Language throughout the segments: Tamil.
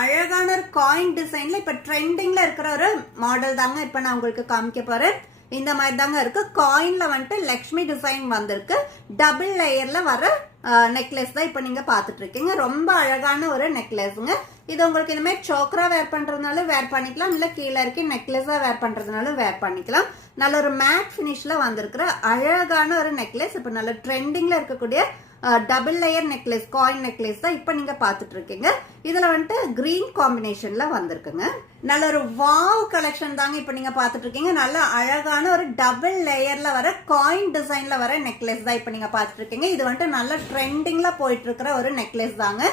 அழகான ஒரு காயின் டிசைன்ல இப்ப ட்ரெண்டிங்ல இருக்கிற ஒரு மாடல் தாங்க இப்ப நான் உங்களுக்கு காமிக்க போறேன். இந்த மாதிரி தாங்க இருக்கு. காயின்ல வந்துட்டு லக்ஷ்மி டிசைன் வந்திருக்கு. டபுள் லேயர்ல வர நெக்லஸ் தான் இப்ப நீங்க பாத்துட்டு இருக்கீங்க. ரொம்ப அழகான ஒரு நெக்லஸ்ங்க. இது உங்களுக்கு இந்த மாதிரி சோக்கரா வேர் பண்றதுனாலும் வேர் பண்ணிக்கலாம், இல்ல கீழே இருக்க நெக்லஸா வேர் பண்றதுனாலும் வேர் பண்ணிக்கலாம். நல்ல ஒரு மேட் பினிஷ்ல வந்திருக்கிற அழகான ஒரு நெக்லஸ். இப்ப நல்ல ட்ரெண்டிங்ல இருக்கக்கூடிய double layer necklace, coin necklace தான் இப்ப நீங்க பாத்துட்டு இருக்கீங்க. இதுல வந்துட்டு கிரீன் காம்பினேஷன்ல வந்திருக்குங்க. நல்ல ஒரு வாவ் கலெக்ஷன் தாங்க இப்ப நீங்க பாத்துட்டு இருக்கீங்க. நல்ல அழகான ஒரு டபுள் லேயர்ல வர காயின் டிசைன்ல வர நெக்லஸ் தான் இப்ப நீங்க பாத்துட்டு இருக்கீங்க. இது வந்துட்டு நல்ல ட்ரெண்டிங்ல போயிட்டு இருக்கிற ஒரு நெக்லஸ் தாங்க.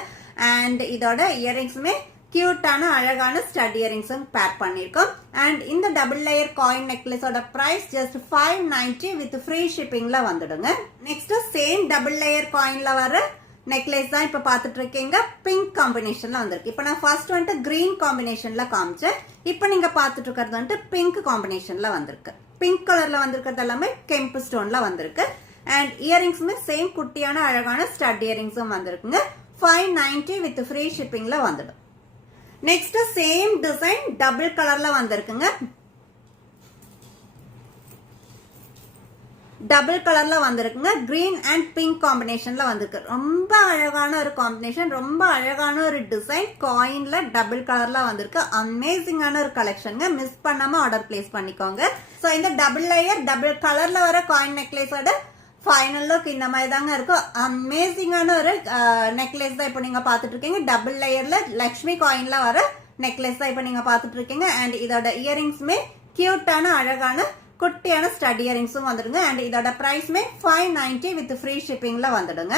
அண்ட் இதோட இயரிங்ஸுமே கியூட்டான அழகான ஸ்டட் இயரிங்ஸும் பேர் பண்ணிருக்கோம். அண்ட் இந்த டபுள் லேயர் காயின் நெக்லஸோட பிரைஸ் ஜஸ்ட் 590 வித் ஃப்ரீ ஷிப்பிங்ல வந்துடுங்க. நெக்ஸ்ட் சேம் டபுள் லேயர் காயின்ல வர நெக்லஸ் தான் இப்ப பாத்துட்டு இருக்கீங்க. பிங்க் காம்பினேஷன்ல வந்திருக்கு. இப்ப நான் ஃபர்ஸ்ட் வந்துட்டு கிரீன் காம்பினேஷன்ல காமிச்சேன். இப்ப நீங்க பாத்துட்டு இருக்கிறது வந்துட்டு பிங்க் காம்பினேஷன்ல வந்திருக்கு. பிங்க் கலர்ல வந்திருக்கிறது எல்லாமே கெம்பு ஸ்டோன்ல வந்திருக்கு. அண்ட் இயரிங்ஸுமே சேம் குட்டியான அழகான ஸ்டட் இயரிங்ஸும் வந்திருக்குங்க. 590 வித் ஃப்ரீ ஷிப்பிங்ல வந்துடும். நெக்ஸ்ட் சேம் டிசைன் டபுள் கலர்ல வந்திருக்குங்க. டபுள் கலர்ல வந்திருக்குங்க. கிரீன் அண்ட் பிங்க் காம்பினேஷன்ல வந்திருக்கு. ரொம்ப அழகான ஒரு காம்பினேஷன், ரொம்ப அழகான ஒரு டிசைன். காயின்ல டபுள் கலர்ல வந்திருக்கு. அமேசிங்கான ஒரு கலெக்ஷன். மிஸ் பண்ணாம ஆர்டர் பிளேஸ் பண்ணிக்கோங்க. சோ இந்த டபுள் லேயர் டபுள் கலர்ல வர காயின் நெக்லஸோட ஃபைனல் லுக் இந்த மாதிரி தாங்க இருக்கும். அமேசிங்கான ஒரு நெக்லஸ் தான் இப்ப நீங்க பாத்துட்டு இருக்கீங்க. டபுள் லேயர்ல லக்ஷ்மி காயின்ல வர நெக்லஸ் தான் இப்ப நீங்க பாத்துட்டு இருக்கீங்க. அண்ட் இதோட இயரிங்ஸுமே கியூட்டான அழகான குட்டியான ஸ்டட் இயரிங்ஸும் வந்துடுங்க. அண்ட் இதோட பிரைஸ்மே 590 வித் ஃப்ரீ ஷிப்பிங்ல வந்துடுங்க.